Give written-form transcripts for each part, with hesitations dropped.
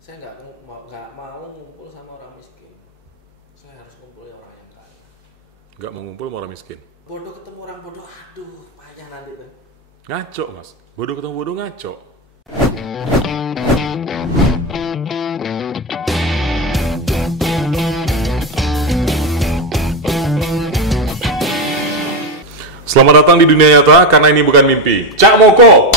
Saya nggak mau ngumpul sama orang miskin. Saya harus ngumpul orang yang kaya. Nggak mau ngumpul sama orang miskin. Bodoh ketemu orang bodoh, aduh payah nanti tuh. Ngaco mas, bodoh ketemu bodoh ngaco. Selamat datang di dunia nyata, karena ini bukan mimpi. Cak Moko!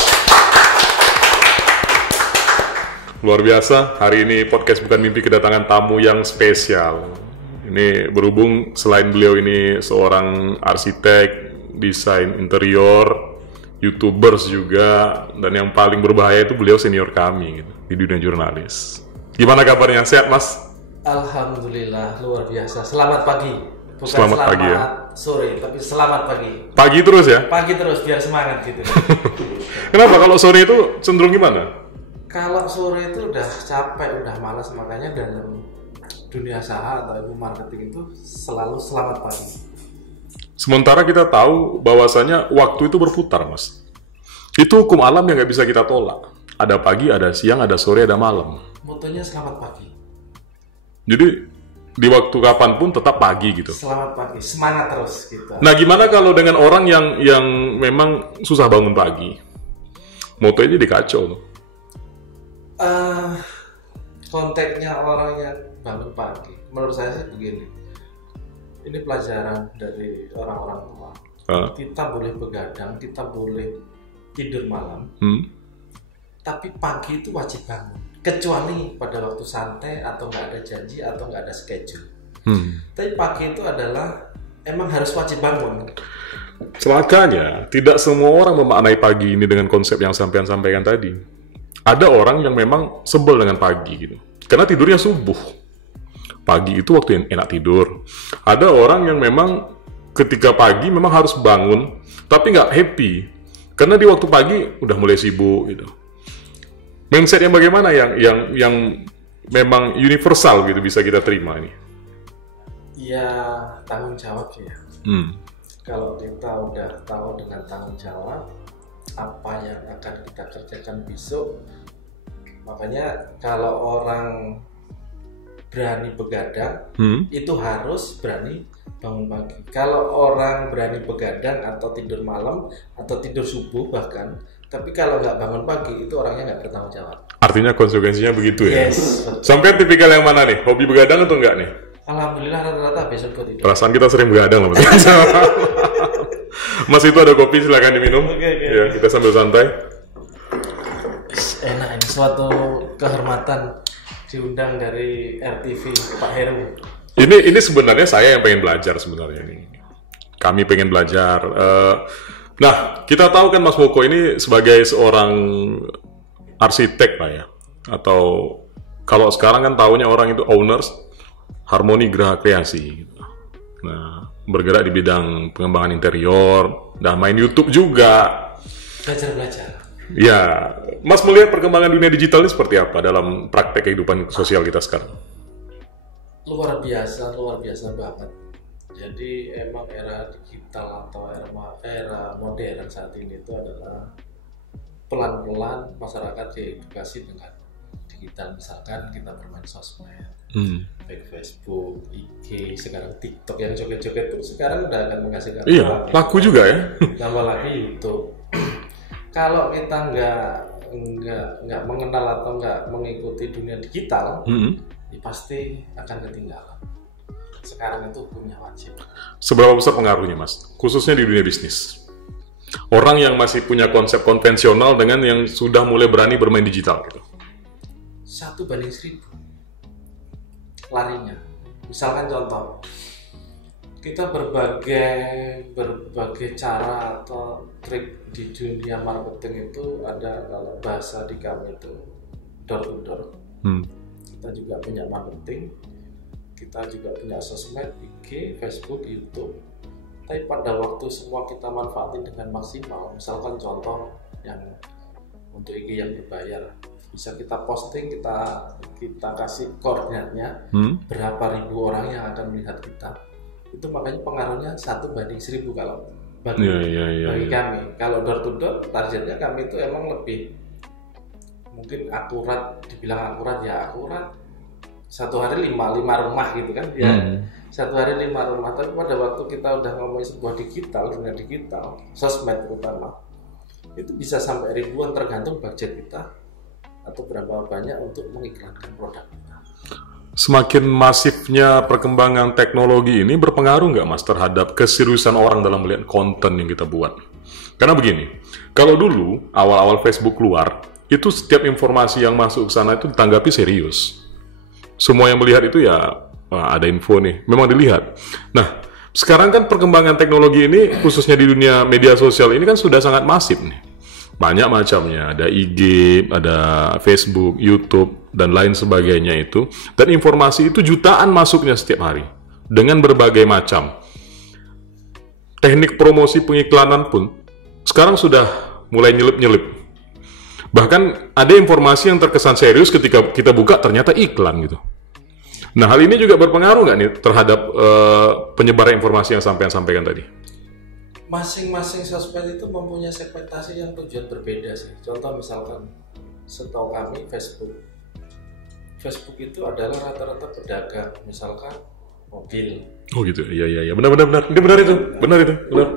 Luar biasa, hari ini podcast bukan mimpi kedatangan tamu yang spesial. Ini berhubung selain beliau ini seorang arsitek, desain interior, YouTubers juga, dan yang paling berbahaya itu beliau senior kami gitu, di dunia jurnalis. Gimana kabarnya? Sehat mas? Alhamdulillah, luar biasa. Selamat pagi. Bukan Selamat pagi ya. Sore, tapi selamat pagi. Pagi terus ya? Pagi terus biar semangat gitu. Kenapa kalau sore itu cenderung gimana? Kalau sore itu udah capek, udah malas, makanya dalam dunia usaha atau ilmu marketing itu selalu selamat pagi. Sementara kita tahu bahwasanya waktu itu berputar mas. Itu hukum alam yang nggak bisa kita tolak. Ada pagi, ada siang, ada sore, ada malam. Motonya selamat pagi. Jadi di waktu kapanpun tetap pagi gitu. Selamat pagi, semangat terus gitu. Nah gimana kalau dengan orang yang memang susah bangun pagi? Motonya jadi kacau tuh. Konteksnya orang yang bangun pagi, menurut saya sih begini. Ini pelajaran dari orang-orang tua. Kita boleh begadang, kita boleh tidur malam, tapi pagi itu wajib bangun. Kecuali pada waktu santai atau nggak ada janji atau nggak ada schedule. Tapi pagi itu adalah emang harus wajib bangun. Celakanya, tidak semua orang memaknai pagi ini dengan konsep yang sampean sampaikan tadi. Ada orang yang memang sebel dengan pagi gitu, karena tidurnya subuh. Pagi itu waktu yang enak tidur. Ada orang yang memang ketika pagi memang harus bangun, tapi nggak happy, karena di waktu pagi udah mulai sibuk gitu. Mindset yang bagaimana yang memang universal gitu bisa kita terima ini? Ya tanggung jawab sih ya. Kalau kita udah tahu dengan tanggung jawab apa yang akan kita kerjakan besok, makanya kalau orang berani begadang itu harus berani bangun pagi. Kalau orang berani begadang atau tidur malam atau tidur subuh bahkan, tapi kalau nggak bangun pagi itu orangnya nggak bertanggung jawab. Artinya konsekuensinya begitu ya? Yes. Sampai tipikal yang mana nih? Hobi begadang atau enggak nih? Alhamdulillah rata-rata besok gue tidur. Perasaan kita sering begadang loh mas. Mas itu ada kopi silakan diminum. Oke. Ya kita sambil santai. Enak ini, suatu kehormatan diundang dari RTV Pak Heru. Ini sebenarnya saya yang pengen belajar sebenarnya nih. Kami pengen belajar. Nah, kita tahu kan Mas Moko ini sebagai seorang arsitek lah ya. Atau kalau sekarang kan tahunya orang itu owners Harmoni Graha Kreasi. Nah, bergerak di bidang pengembangan interior, dan main YouTube juga. Belajar. Ya, Mas melihat perkembangan dunia digital ini seperti apa dalam praktek kehidupan sosial kita sekarang? Luar biasa banget. Jadi emang era digital atau era modern saat ini itu adalah pelan-pelan masyarakat diedukasi dengan digital. Misalkan kita bermain sosmed, baik Facebook, IG, sekarang TikTok yang joget-joget itu sekarang udah akan menghasilkan. Iya, laku juga ya. Tambah lagi YouTube. Kalau kita nggak mengenal atau nggak mengikuti dunia digital, ya pasti akan ketinggalan. Sekarang itu hukumnya wajib. Seberapa besar pengaruhnya mas? Khususnya di dunia bisnis. Orang yang masih punya konsep konvensional dengan yang sudah mulai berani bermain digital gitu. 1:1000 larinya. Misalkan contoh, kita berbagai cara atau trik di dunia marketing itu ada. Kalau bahasa di kami itu door to door. Kita juga punya marketing, kita juga punya sosmed, IG, Facebook, YouTube. Tapi pada waktu semua kita manfaatin dengan maksimal. Misalkan contoh yang untuk IG yang berbayar, bisa kita posting, kita kasih koordinatnya, berapa ribu orang yang akan melihat kita. Itu makanya pengaruhnya 1:1000 kalau bagi kami. Kalau door to door targetnya kami itu emang lebih mungkin akurat, dibilang akurat ya akurat, satu hari lima rumah gitu kan ya. Satu hari 5 rumah, tapi pada waktu kita udah ngomongin sebuah digital, dunia digital, sosmed terutama, itu bisa sampai ribuan tergantung budget kita atau berapa banyak untuk mengiklankan produk kita. Semakin masifnya perkembangan teknologi ini berpengaruh nggak Mas terhadap keseriusan orang dalam melihat konten yang kita buat? Karena begini, kalau dulu awal-awal Facebook keluar, itu setiap informasi yang masuk ke sana itu ditanggapi serius. Semua yang melihat itu ya, wah, ada info nih, memang dilihat. Nah, sekarang kan perkembangan teknologi ini, khususnya di dunia media sosial ini kan sudah sangat masif nih. Banyak macamnya, ada IG, ada Facebook, YouTube, dan lain sebagainya itu. Dan informasi itu jutaan masuknya setiap hari, dengan berbagai macam. Teknik promosi pengiklanan pun, sekarang sudah mulai nyelip-nyelip. Bahkan ada informasi yang terkesan serius ketika kita buka ternyata iklan gitu. Nah, hal ini juga berpengaruh nggak nih terhadap penyebaran informasi yang sampean sampaikan tadi? Masing-masing sosmed itu mempunyai segmentasi yang tujuan berbeda sih. Contoh misalkan, setahu kami Facebook itu adalah rata-rata pedagang, misalkan mobil. Oh gitu, iya, benar itu.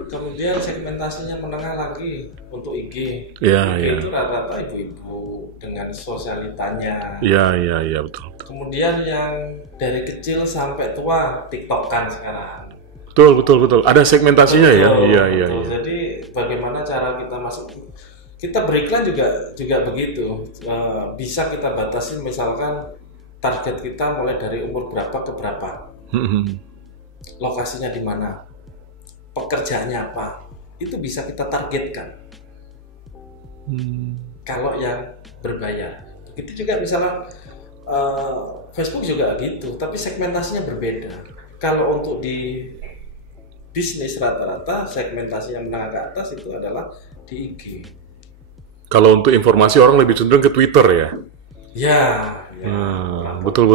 Kemudian segmentasinya menengah lagi untuk IG. Iya. Itu rata-rata ibu-ibu dengan sosialitanya. Iya, betul. Kemudian yang dari kecil sampai tua TikTokan sekarang. Betul. Ada segmentasinya ya. Iya. Jadi bagaimana cara kita masuk? Kita beriklan juga begitu. Bisa kita batasi misalkan target kita mulai dari umur berapa ke berapa. Lokasinya di mana, pekerjaannya apa, itu bisa kita targetkan. Kalau yang berbayar, begitu juga misalnya Facebook juga gitu, tapi segmentasinya berbeda. Kalau untuk di bisnis rata-rata segmentasi yang menengah ke atas itu adalah di IG. Kalau untuk informasi orang lebih cenderung ke Twitter ya. Ya. Betul.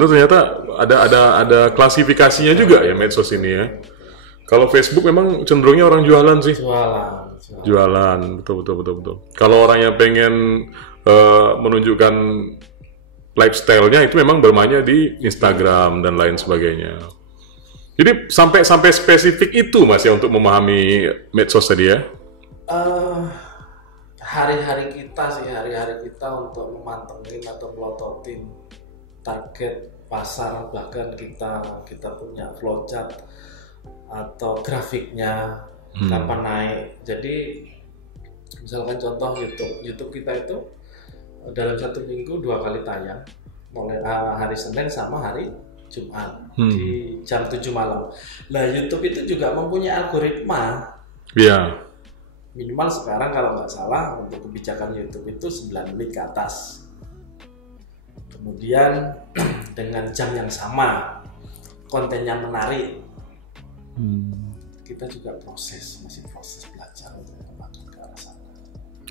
Nah, ternyata ada klasifikasinya juga ya medsos ini ya. Kalau Facebook memang cenderungnya orang jualan sih. Jualan, betul. Kalau orang yang pengen menunjukkan lifestyle-nya itu memang bermainnya di Instagram dan lain sebagainya. Jadi sampai spesifik itu Mas ya untuk memahami medsos tadi ya. Hari-hari kita untuk memantengin atau melototin target pasar, bahkan kita punya flowchart atau grafiknya kapan naik. Jadi misalkan contoh YouTube kita itu dalam satu minggu 2 kali tayang, mulai hari Senin sama hari Jumat di jam 7 malam. Nah, YouTube itu juga mempunyai algoritma. Iya. Minimal sekarang kalau nggak salah untuk kebijakan YouTube itu 9 menit ke atas. Kemudian dengan jam yang sama, kontennya menarik. Kita juga masih proses belajar untuk mengembangkan ke arah sana.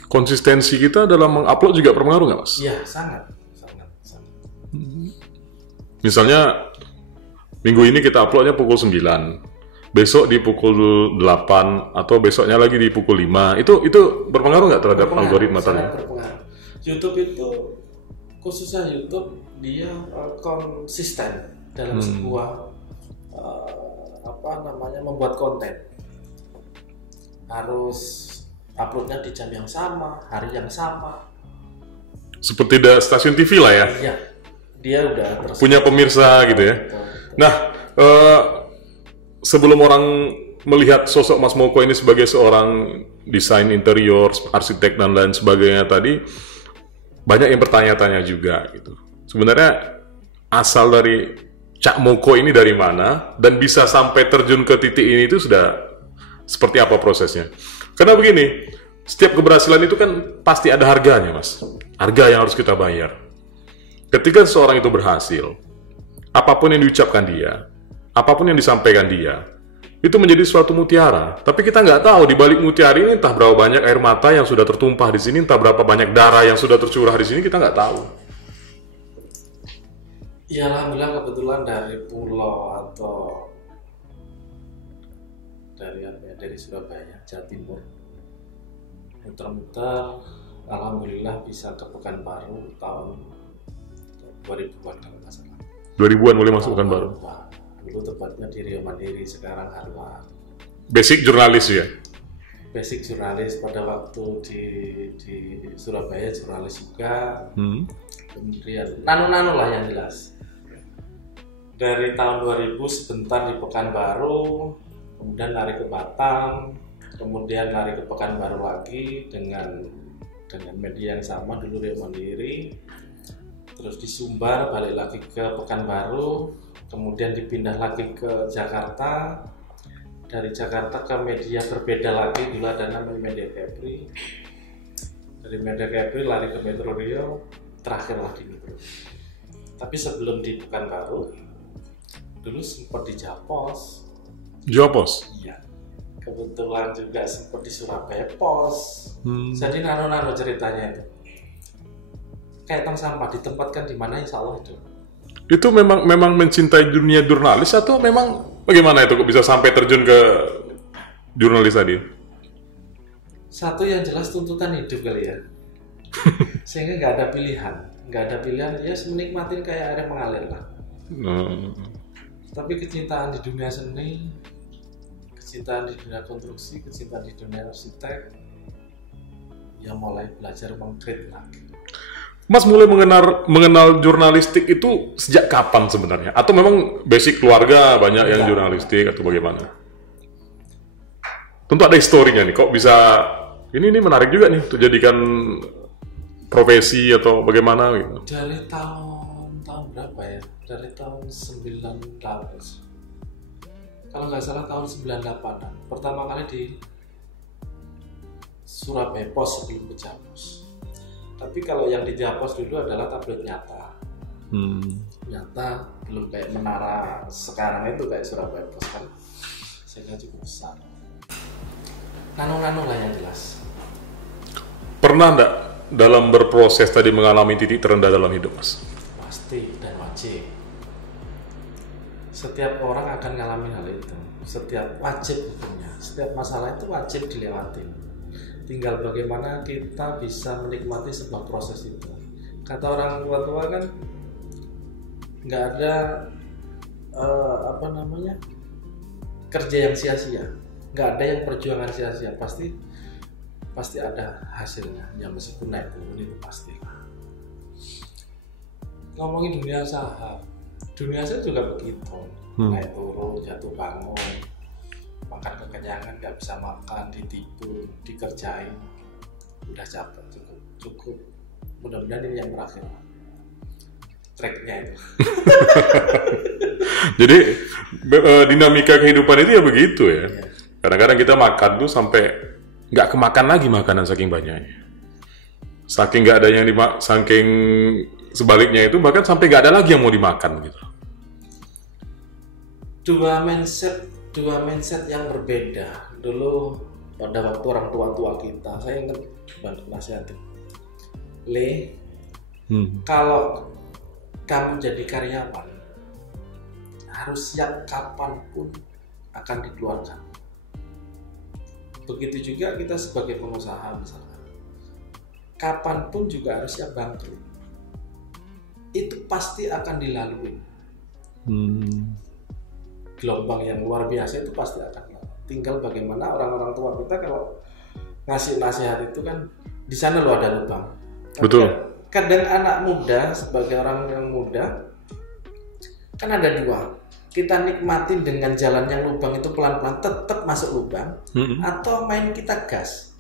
Konsistensi kita dalam mengupload juga berpengaruh nggak Mas? Iya, sangat. Misalnya minggu ini kita uploadnya pukul 9. Besok di pukul 8 atau besoknya lagi di pukul 5. Itu berpengaruh nggak terhadap algoritma tadi? Berpengaruh. YouTube itu, khususnya YouTube, dia konsisten dalam sebuah membuat konten. Harus uploadnya di jam yang sama, hari yang sama. Seperti stasiun TV lah ya? Iya, dia udah punya pemirsa gitu ya. Nah, sebelum orang melihat sosok Mas Moko ini sebagai seorang desain interior, arsitek dan lain sebagainya tadi, banyak yang bertanya-tanya juga gitu. Sebenarnya asal dari Cak Moko ini dari mana dan bisa sampai terjun ke titik ini itu sudah seperti apa prosesnya? Karena begini, setiap keberhasilan itu kan pasti ada harganya, Mas. Harga yang harus kita bayar. Ketika seseorang itu berhasil, apapun yang diucapkan dia, apapun yang disampaikan dia, itu menjadi suatu mutiara. Tapi kita nggak tahu di balik mutiara ini entah berapa banyak air mata yang sudah tertumpah di sini, entah berapa banyak darah yang sudah tercurah di sini, kita nggak tahu. Ya alhamdulillah kebetulan dari pulau atau dari Surabaya, Jawa Timur, muter-muter alhamdulillah bisa ke Pekanbaru tahun 2000-an kalau nggak salah. 2000-an mulai masuk Pekanbaru. Dulu tepatnya di Rio Mandiri, sekarang Harwar. Basic jurnalis ya? Basic jurnalis pada waktu di Surabaya, jurnalis juga. Kemudian nano lah yang jelas. Dari tahun 2000 sebentar di Pekanbaru, kemudian lari ke Batang, kemudian lari ke Pekanbaru lagi dengan media yang sama, dulu Rio Mandiri, terus di Sumbar, balik lagi ke Pekanbaru, kemudian dipindah lagi ke Jakarta, dari Jakarta ke media berbeda lagi, dulu ada namanya Media Kepri, dari Media Kepri lari ke Metro Rio, terakhirlah di Metro. Tapi sebelum di Pekanbaru, dulu sempat di Japos. Japos? Iya. Kebetulan juga sempat di Surabaya Pos. Jadi nano ceritanya itu. Kayak tong sampah ditempatkan di mana, insya Allah itu. Itu memang mencintai dunia jurnalis atau memang bagaimana itu kok bisa sampai terjun ke jurnalis tadi? Satu yang jelas tuntutan hidup kali ya. Sehingga nggak ada pilihan, ya menikmatin kayak air mengalir lah. Tapi kecintaan di dunia seni, kecintaan di dunia konstruksi, kecintaan di dunia arsitek, ya mulai belajar mengkrit lagi. Mas mulai mengenal jurnalistik itu sejak kapan sebenarnya? Atau memang basic keluarga banyak yang jurnalistik atau bagaimana? Tentu ada historinya nih, kok bisa ini menarik juga nih untuk jadikan profesi atau bagaimana gitu. Dari tahun berapa ya? Dari tahun 98, kalau nggak salah tahun 98an, pertama kali di Surabaya Pos sebelum ke Japos. Tapi kalau yang di Japos dulu adalah tabloid Nyata. Nyata belum kayak Menara sekarang itu kayak Surabaya Pos kan, sehingga cukup besar. Nano lah yang jelas. Pernah nggak dalam berproses tadi mengalami titik terendah dalam hidup, Mas? Pasti dan wajib. Setiap orang akan ngalamin hal itu. Setiap wajib hukumnya. Setiap masalah itu wajib dilewatin. Tinggal bagaimana kita bisa menikmati sebuah proses itu. Kata orang tua kan, nggak ada kerja yang sia-sia. Nggak ada yang perjuangan sia-sia. Pasti ada hasilnya. Ya meskipun naik turun itu pasti. Ngomongin dunia usaha juga begitu. Naik turun, jatuh bangun, makan kekenyangan, nggak bisa makan, ditipu, dikerjain, udah capek, cukup. Mudah-mudahan ini yang terakhir tracknya itu. Jadi dinamika kehidupan itu ya begitu ya. Kadang-kadang kita makan tuh sampai nggak kemakan lagi makanan saking banyaknya. Saking nggak ada yang saking sebaliknya itu bahkan sampai nggak ada lagi yang mau dimakan gitu. Dua mindset yang berbeda. Dulu pada waktu orang tua kita, saya ingat bantu nasihatin. Kalau kamu jadi karyawan, harus siap kapanpun akan dikeluarkan. Begitu juga kita sebagai pengusaha misalnya, kapanpun juga harus siap bangkrut. Itu pasti akan dilalui. Gelombang yang luar biasa itu pasti akan. Tinggal bagaimana orang-orang tua kita kalau ngasih nasihat itu kan di sana lo ada lubang. Betul. Kadang anak muda sebagai orang yang muda kan ada dua. Kita nikmatin dengan jalan yang lubang itu pelan-pelan tetap masuk lubang, atau main kita gas.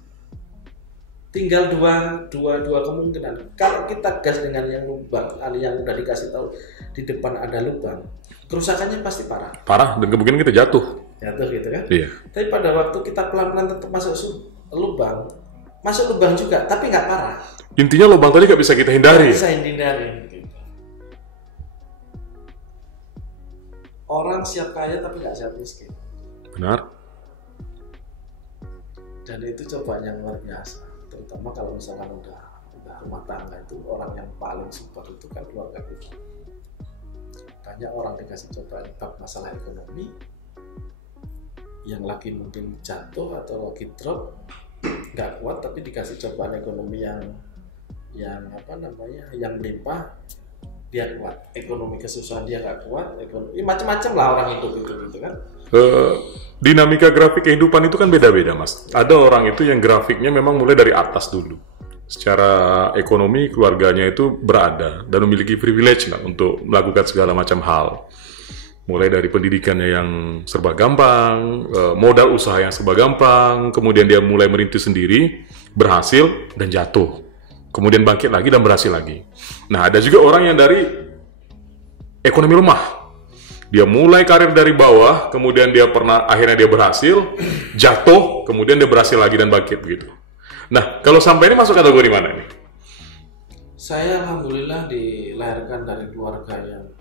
Tinggal dua kemungkinan. Kalau kita gas dengan yang lubang, yang udah dikasih tahu di depan ada lubang, kerusakannya pasti parah. Dan kemungkinan kita jatuh gitu kan? Iya. Tapi pada waktu kita pelan-pelan tetap masuk lubang juga, tapi nggak parah. Intinya lubang tadi nggak bisa kita hindari. Bisa hindari. Gitu. Orang siap kaya tapi nggak siap miskin. Benar. Dan itu cobaan yang luar biasa. Terutama kalau misalkan udah rumah tangga, itu orang yang paling support itu kan keluarga kita. Banyak orang dikasih cobaan bab masalah ekonomi, yang lagi mungkin jatuh atau lagi drop, nggak kuat tapi dikasih cobaan ekonomi yang yang melimpah, dia kuat. Ekonomi kesusahan dia nggak kuat, ekonomi macam-macam lah orang hidup itu gitu kan. Dinamika grafik kehidupan itu kan beda-beda, Mas. Ada orang itu yang grafiknya memang mulai dari atas dulu. Secara ekonomi keluarganya itu berada dan memiliki privilege untuk melakukan segala macam hal. Mulai dari pendidikannya yang serba gampang, modal usaha yang serba gampang, kemudian dia mulai merintis sendiri, berhasil dan jatuh. Kemudian bangkit lagi dan berhasil lagi. Nah, ada juga orang yang dari ekonomi lemah. Dia mulai karir dari bawah, kemudian akhirnya dia berhasil, jatuh, kemudian dia berhasil lagi dan bangkit begitu. Nah, kalau sampai ini masuk kategori mana nih? Saya alhamdulillah dilahirkan dari keluarga yang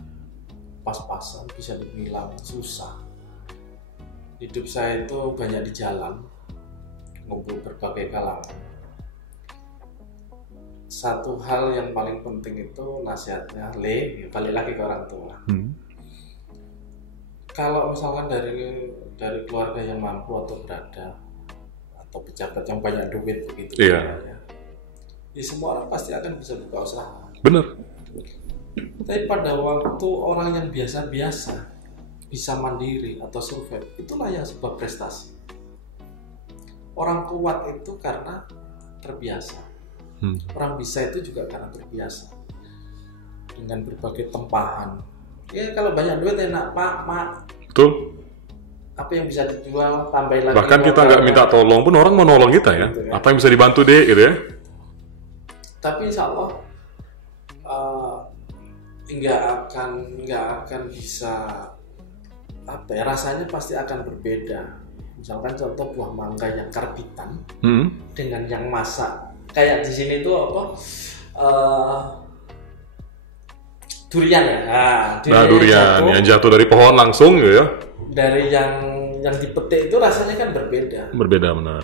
pas-pasan, bisa dibilang susah. Hidup saya itu banyak di jalan, ngumpul berbagai kalangan. Satu hal yang paling penting itu nasihatnya, balik lagi ke orang tua. Kalau misalkan dari keluarga yang mampu atau berada atau pejabat yang banyak duit begitu, ya semua orang pasti akan bisa buka usaha. Benar. Tapi pada waktu orang yang biasa-biasa bisa mandiri atau survive, itulah yang sebuah prestasi. Orang kuat itu karena terbiasa. Orang bisa itu juga karena terbiasa dengan berbagai tempahan. Ya kalau banyak duit enak pak. Betul. Apa yang bisa dijual, tambahin lagi. Bahkan kita nggak minta tolong pun orang mau nolong kita ya. Gitu, apa yang bisa dibantu deh gitu ya. Tapi insya Allah nggak akan bisa rasanya pasti akan berbeda. Misalkan contoh buah mangga yang karbitan dengan yang masak. Kayak di sini tuh durian ya. Durian yang jatuh dari pohon langsung gitu ya. Dari yang dipetik itu rasanya kan berbeda. Berbeda benar.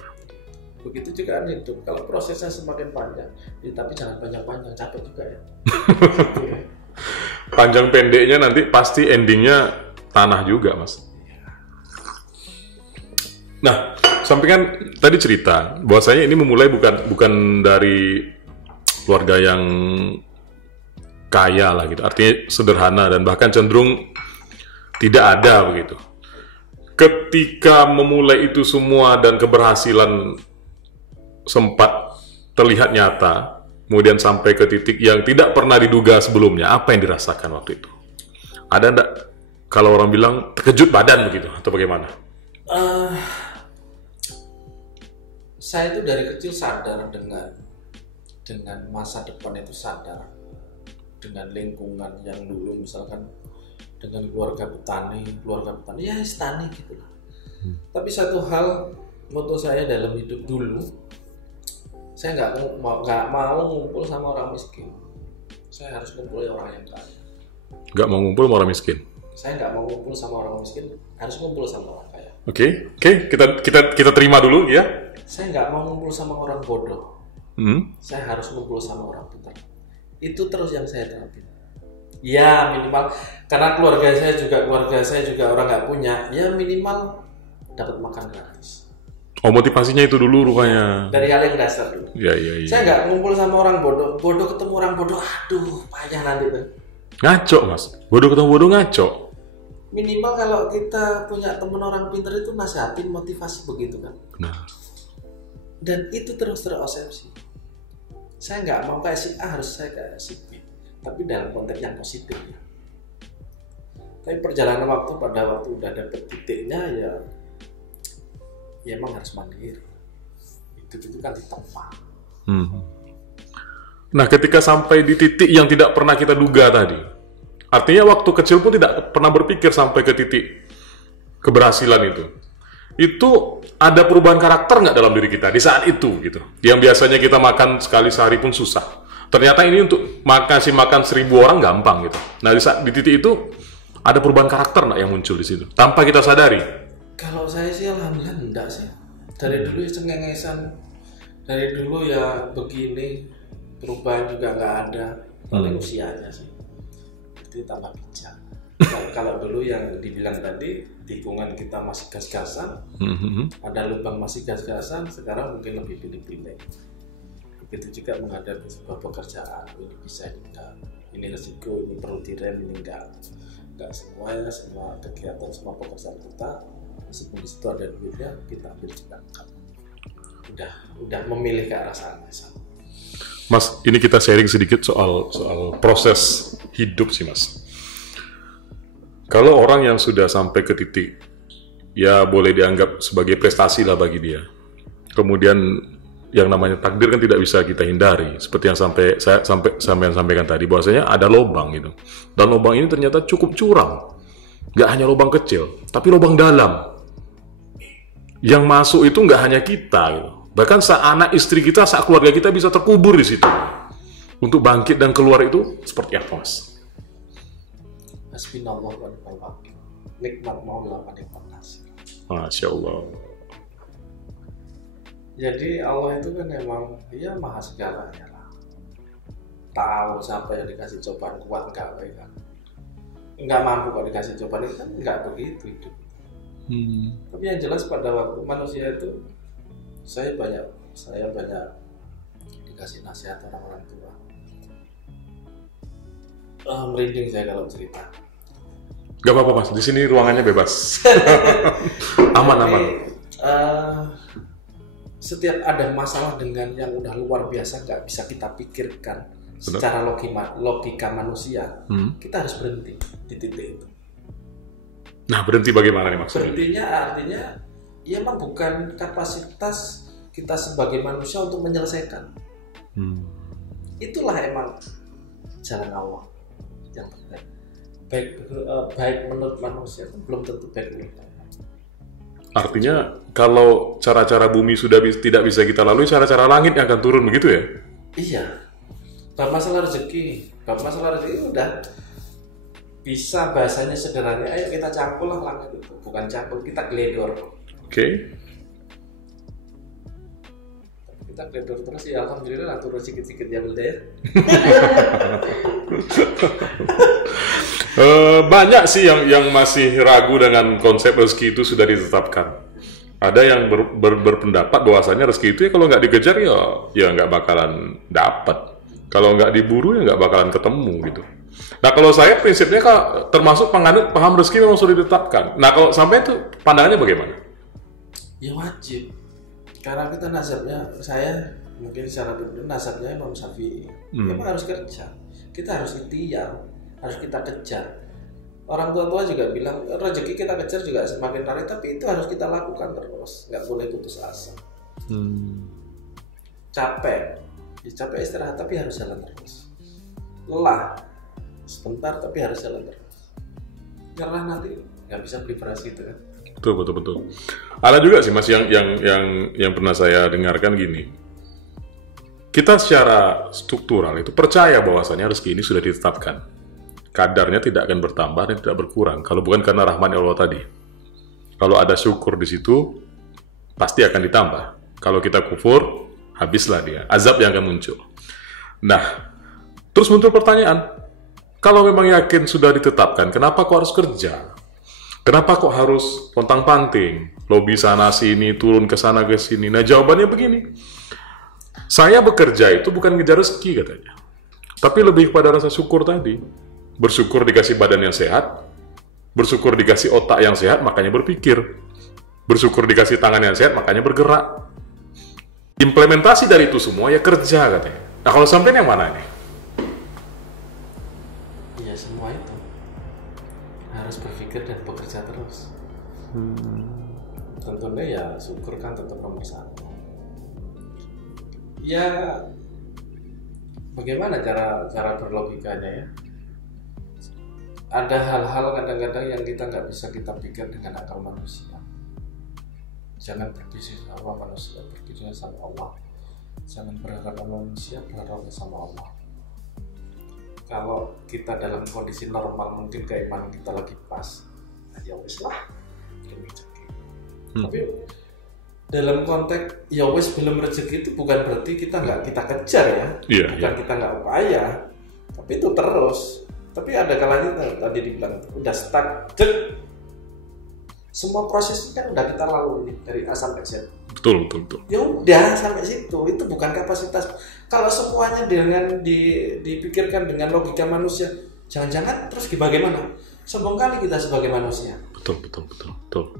Begitu juga hidup. Kalau prosesnya semakin panjang, tapi jangan panjang-panjang, capek juga ya. Panjang pendeknya nanti pasti endingnya tanah juga, Mas. Nah, sampai kan tadi cerita bahwasanya ini memulai bukan dari keluarga yang kaya lah gitu, artinya sederhana dan bahkan cenderung tidak ada begitu. Ketika memulai itu semua dan keberhasilan sempat terlihat nyata, kemudian sampai ke titik yang tidak pernah diduga sebelumnya, apa yang dirasakan waktu itu? Ada enggak, kalau orang bilang terkejut badan begitu atau bagaimana? Saya itu dari kecil sadar dengan masa depan itu sadar dengan lingkungan yang dulu misalkan dengan keluarga petani ya petani gitu lah. Tapi satu hal moto saya dalam hidup dulu, saya nggak mau ngumpul sama orang miskin. Saya harus ngumpul sama orang yang kaya. Nggak mau ngumpul sama orang miskin. Saya nggak mau ngumpul sama orang miskin, harus ngumpul sama orang kaya. Oke, kita terima dulu ya. Saya nggak mau ngumpul sama orang bodoh. Saya harus ngumpul sama orang pintar. Itu terus yang saya terapin. Ya minimal karena keluarga saya juga orang nggak punya. Ya minimal dapat makan gratis. Oh, motivasinya itu dulu rupanya. Dari hal yang dasar dulu. Iya. Saya nggak ngumpul sama orang bodoh. Bodoh ketemu orang bodoh, aduh payah nanti tuh. Ngaco, Mas. Bodoh ketemu bodoh ngaco. Minimal kalau kita punya teman orang pintar itu nasihatin, motivasi begitu kan. Nah. Dan itu terus terobsesi. Saya nggak mau kayak si A, harus saya kayak si B. Tapi dalam konteks yang positif ya. Tapi perjalanan waktu pada waktu udah dapet titiknya ya emang harus mandiri. Itu kan ditempa. Nah, ketika sampai di titik yang tidak pernah kita duga tadi, artinya waktu kecil pun tidak pernah berpikir sampai ke titik keberhasilan itu ada perubahan karakter nggak dalam diri kita di saat itu gitu? Yang biasanya kita makan sekali sehari pun susah. Ternyata ini untuk makan 1.000 orang gampang gitu. Nah, di titik itu ada perubahan karakter nggak yang muncul di situ tanpa kita sadari? Kalau saya sih alhamdulillah enggak sih. Dari dulu ya cengengesan, dari dulu ya begini, perubahan juga nggak ada. Paling usianya sih. Itu tambah bijak. kalau dulu yang dibilang tadi, tikungan kita masih gas-gasan, ada lubang masih gas-gasan, sekarang mungkin lebih pilih-pilih. Begitu juga menghadapi sebuah pekerjaan, ini bisa, ini enggak, ini resiko, ini perlu direm, ini enggak semuanya, semua kegiatan, semua pekerjaan kita, meskipun di situ ada duitnya, kita ambil juga. Udah memilih ke arah sana. Mas, ini kita sharing sedikit soal proses hidup sih Mas. Kalau orang yang sudah sampai ke titik, ya boleh dianggap sebagai prestasi lah bagi dia. Kemudian yang namanya takdir kan tidak bisa kita hindari. Seperti yang saya sampaikan tadi, bahwasanya ada lubang gitu. Dan lubang ini ternyata cukup curam. Nggak hanya lubang kecil, tapi lubang dalam. Yang masuk itu nggak hanya kita gitu. Bahkan anak istri kita, keluarga kita bisa terkubur di situ. Untuk bangkit dan keluar itu seperti apa Mas? Hasbunallah wa ni'mal wakil. Nikmat maula wa ni'mal nasir. Masya Allah. Jadi Allah itu kan memang dia maha segalanya lah. Tahu siapa yang dikasih cobaan kuat enggak kan? Enggak mampu kok dikasih cobaan itu kan enggak begitu hidup. Tapi yang jelas pada waktu manusia itu saya banyak dikasih nasihat orang-orang tua. Merinding saya kalau cerita. Gak apa-apa Mas, di sini ruangannya bebas. Aman. Setiap ada masalah dengan yang udah luar biasa nggak bisa kita pikirkan. Betul. Secara logika manusia, kita harus berhenti di titik itu. Nah, berhenti bagaimana nih maksudnya? Berhentinya artinya ya memang bukan kapasitas kita sebagai manusia untuk menyelesaikan. Itulah emang jalan Allah yang terbaik. Baik menurut manusia belum tentu baik menurut Allah. Artinya kalau cara-cara bumi sudah tidak bisa kita lalui, cara-cara langit yang akan turun begitu ya? Iya. Bab masalah rezeki udah bisa bahasanya sederhana. Ayo kita cangkul lah langit itu, bukan cangkul, kita gledor. Oke. Kita gledor terus ya, alhamdulillah turun sedikit-sedikit ya bel ya. Banyak sih yang masih ragu dengan konsep rezeki itu sudah ditetapkan. Ada yang berpendapat bahwasanya rezeki itu ya kalau nggak dikejar ya nggak bakalan dapat. Kalau nggak diburu ya nggak bakalan ketemu gitu. Nah kalau saya prinsipnya termasuk penganut paham rezeki memang sudah ditetapkan. Nah kalau sampai itu pandangannya bagaimana? Ya wajib. Karena kita nasabnya, saya mungkin secara pribadi nasabnya Imam Syafi'i. Memang harus kerja. Kita harus ikhtiar, harus kita kejar. Orang tua juga bilang rezeki kita kejar juga semakin lari, tapi itu harus kita lakukan terus, nggak boleh putus asa. Capek istirahat, tapi harus jalan terus. Lelah sebentar, tapi harus jalan terus. Nyerah nanti nggak bisa beli beras gitu kan. Betul. Ada juga sih Mas yang pernah saya dengarkan gini. Kita secara struktural itu percaya bahwasanya rezeki ini sudah ditetapkan. Kadarnya tidak akan bertambah dan tidak berkurang. Kalau bukan karena rahmat Allah tadi. Kalau ada syukur di situ, pasti akan ditambah. Kalau kita kufur, habislah dia. Azab yang akan muncul. Nah, terus muncul pertanyaan. Kalau memang yakin sudah ditetapkan, kenapa kok harus kerja? Kenapa kok harus pontang-panting? Lobi sana sini, turun ke sana ke sini. Nah, jawabannya begini. Saya bekerja itu bukan ngejar rezeki katanya. Tapi lebih kepada rasa syukur tadi. Bersyukur dikasih badan yang sehat, bersyukur dikasih otak yang sehat, makanya berpikir. Bersyukur dikasih tangan yang sehat, makanya bergerak. Implementasi dari itu semua ya kerja katanya. Nah kalau sampai yang mana nih? Iya semua itu harus berpikir dan bekerja terus. Tentunya ya syukur kan tetap nomor satu. Ya bagaimana cara berlogikanya ya? Ada hal-hal kadang-kadang yang kita nggak bisa kita pikir dengan akal manusia. Jangan berbisnis sama manusia, berbisnis sama Allah. Jangan berharap sama manusia, berharap sama Allah. Kalau kita dalam kondisi normal, mungkin keimanan kita lagi pas, ya wis lah, belum rezeki. Tapi dalam konteks ya wis belum rezeki itu bukan berarti kita nggak kita kejar ya, bukan kita nggak upaya, tapi itu terus. Tapi ada kalanya tadi dibilang udah stuck, cek. Semua proses kan udah kita lalui dari A sampai Z. Betul. Ya udah sampai situ, itu bukan kapasitas. Kalau semuanya dengan dipikirkan dengan logika manusia, jangan-jangan terus bagaimana? Sombong kali kita sebagai manusia. Betul.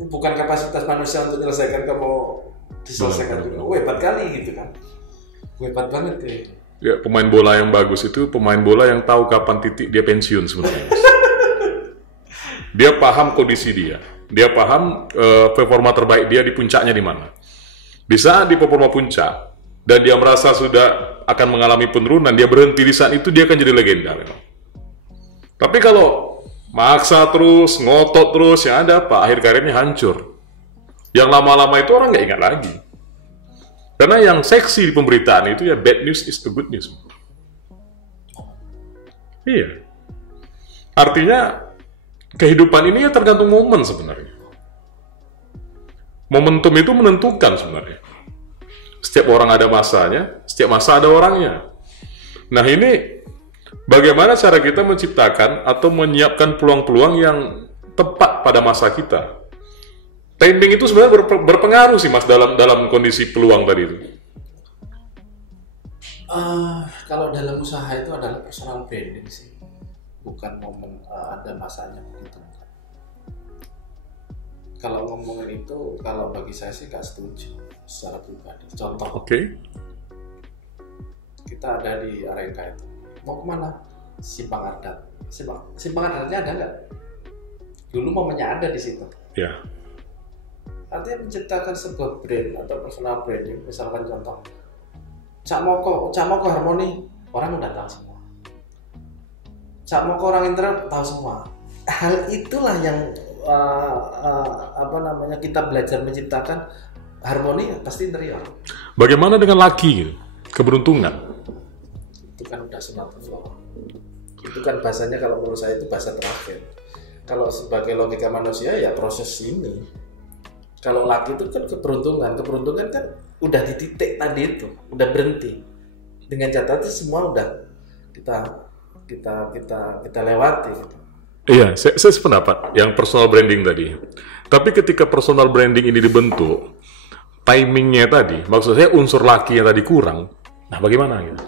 Bukan kapasitas manusia untuk menyelesaikan kamu diselesaikan dulu. Hebat kali gitu kan. Hebat banget ya. Ya, pemain bola yang bagus itu pemain bola yang tahu kapan titik dia pensiun sebenarnya. Dia paham kondisi dia. Dia paham performa terbaik dia di puncaknya di mana. Di saat di performa puncak dan dia merasa sudah akan mengalami penurunan, dia berhenti di saat itu, dia akan jadi legenda memang. Tapi kalau maksa terus, ngotot terus, yang ada apa? Akhir karirnya hancur. Yang lama-lama itu orang nggak ingat lagi. Karena yang seksi di pemberitaan itu ya bad news is the good news. Iya. Artinya kehidupan ini ya tergantung momen sebenarnya. Momentum itu menentukan sebenarnya. Setiap orang ada masanya, setiap masa ada orangnya. Nah ini bagaimana cara kita menciptakan atau menyiapkan peluang-peluang yang tepat pada masa kita. Timing itu sebenarnya berpengaruh sih Mas dalam kondisi peluang tadi itu. Kalau dalam usaha itu adalah personal branding sih, bukan momen ada masanya begitu. Kalau ngomongin itu, kalau bagi saya sih nggak setuju secara pribadi. Contoh, kita ada di Arengka itu, mau kemana? Simpang Adat. Simpang Adatnya ada nggak? Dulu momennya ada di situ. Ya. Artinya menciptakan sebuah brand atau personal branding, misalkan contoh Cak Moko Harmoni, orang udah tahu semua. Cak Moko orang internet tahu semua. Hal itulah yang kita belajar menciptakan harmoni pasti interior. Bagaimana dengan laki, keberuntungan? Itu kan udah sunatullah. Itu kan bahasanya kalau menurut saya itu bahasa terakhir. Kalau sebagai logika manusia ya proses ini. Kalau laki itu kan keberuntungan kan udah di titik tadi itu, udah berhenti. Dengan catatan semua udah kita lewati. Iya, saya sependapat yang personal branding tadi. Tapi ketika personal branding ini dibentuk, timingnya tadi, maksud saya unsur laki yang tadi kurang. Nah, bagaimana gitu?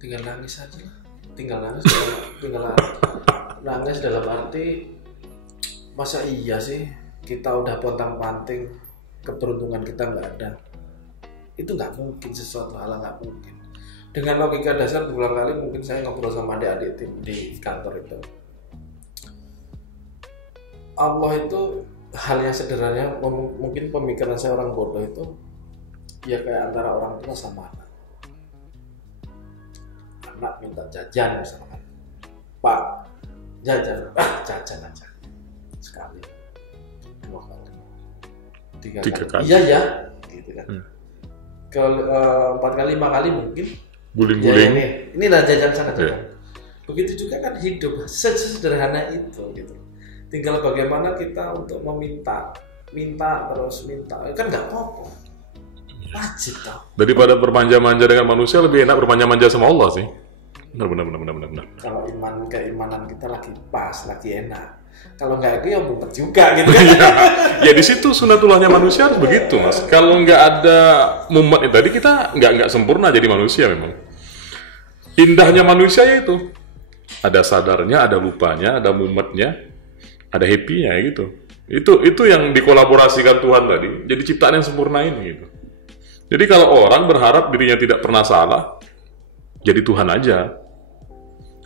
Tinggal nangis aja lah. Tinggal nangis dalam arti masa iya sih kita udah pontang-panting keberuntungan kita nggak ada. Itu nggak mungkin, sesuatu hal nggak mungkin. Dengan logika dasar berulang kali mungkin saya ngobrol sama adik-adik tim di kantor itu. Allah itu hal yang sederhana, mungkin pemikiran saya orang bodoh itu ya kayak antara orang tua sama anak. Anak minta jajan misalkan, Pak jajan aja. Sekali, 2 kali, 3 kali. Iya ya, gitu kan. Kalau 4 kali, 5 kali mungkin. Guling-guling. Ya, inilah jajan sana jajan. Begitu juga kan hidup sesederhana itu, gitu. Tinggal bagaimana kita untuk minta kan nggak apa-apa. Wajib tau. Daripada bermanja-manja dengan manusia, lebih enak bermanja-manja sama Allah sih. Benar. Kalau keimanan kita lagi pas, lagi enak. Kalau nggak itu ya mumpet juga gitu kan. Ya di situ sunatullahnya manusia harus begitu Mas. Kalau nggak ada mumet tadi kita nggak sempurna jadi manusia memang. Indahnya manusia itu ada sadarnya, ada lupanya, ada mumetnya, ada happy-nya gitu. Itu yang dikolaborasikan Tuhan tadi. Jadi ciptaan yang sempurna ini gitu. Jadi kalau orang berharap dirinya tidak pernah salah, jadi Tuhan aja.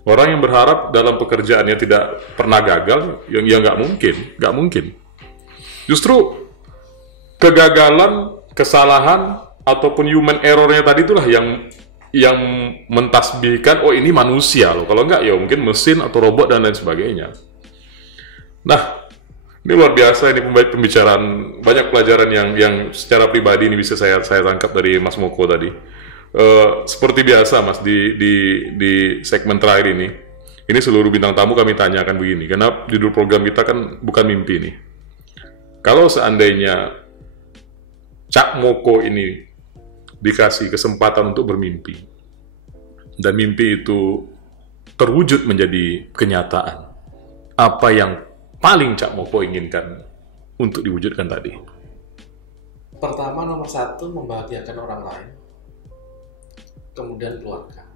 Orang yang berharap dalam pekerjaannya tidak pernah gagal, yang nggak mungkin. Justru kegagalan, kesalahan ataupun human error-nya tadi itulah yang mentasbihkan, oh ini manusia loh. Kalau nggak ya mungkin mesin atau robot dan lain sebagainya. Nah, ini luar biasa ini pembicaraan, banyak pelajaran yang secara pribadi ini bisa saya tangkap dari Mas Moko tadi. Seperti biasa Mas di segmen terakhir ini seluruh bintang tamu kami tanyakan begini, karena judul program kita kan bukan mimpi nih. Kalau seandainya Cak Moko ini dikasih kesempatan untuk bermimpi, dan mimpi itu terwujud menjadi kenyataan, apa yang paling Cak Moko inginkan untuk diwujudkan tadi? Pertama, nomor satu, membahagiakan orang lain, kemudian keluarga.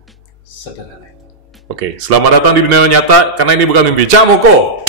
Sederhana itu. Oke, selamat datang di dunia nyata, karena ini bukan mimpi. Cak Moko!